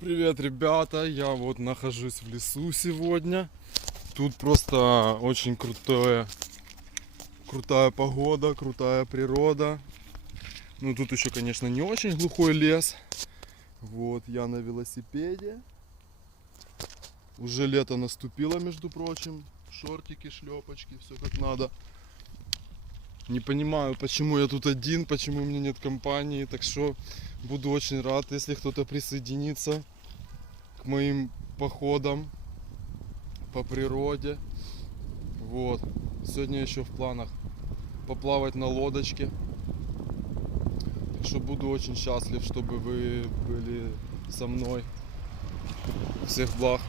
Привет, ребята! Я вот нахожусь в лесу сегодня. Тут просто очень крутая погода, крутая природа. Ну тут еще, конечно, не очень глухой лес. Вот, я на велосипеде. Уже лето наступило, между прочим. Шортики, шлепочки, все как надо. Не понимаю, почему я тут один, почему у меня нет компании. Так что буду очень рад, если кто-то присоединится к моим походам по природе. Вот. Сегодня еще в планах поплавать на лодочке. Так что буду очень счастлив, чтобы вы были со мной. Всех благ.